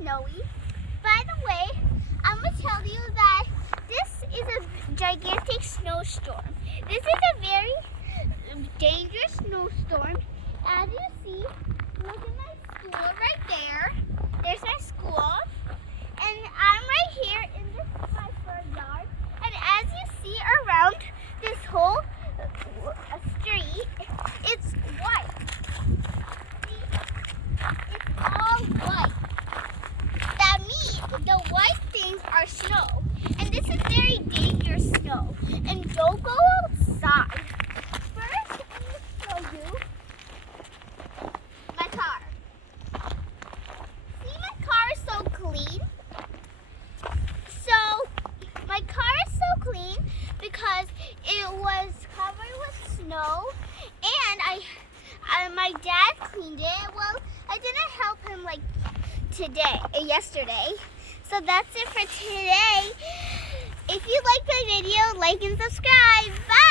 snowy. By the way, I'm going to tell you that this is a gigantic snowstorm. This is a very dangerous snowstorm. As you see, look at my school right there. There's my school. And I'm right here in this my front yard. And as you see around this whole street, it's white. It's all white. That means the white things are snow. And this is very dangerous snow. And don't go outside. First, I'm going to show you my car. See, my car is so clean. So, my car is so clean because it was covered with snow. And my dad cleaned it. Well, I didn't help him like yesterday. So that's it for today. If you liked my video, like and subscribe. Bye!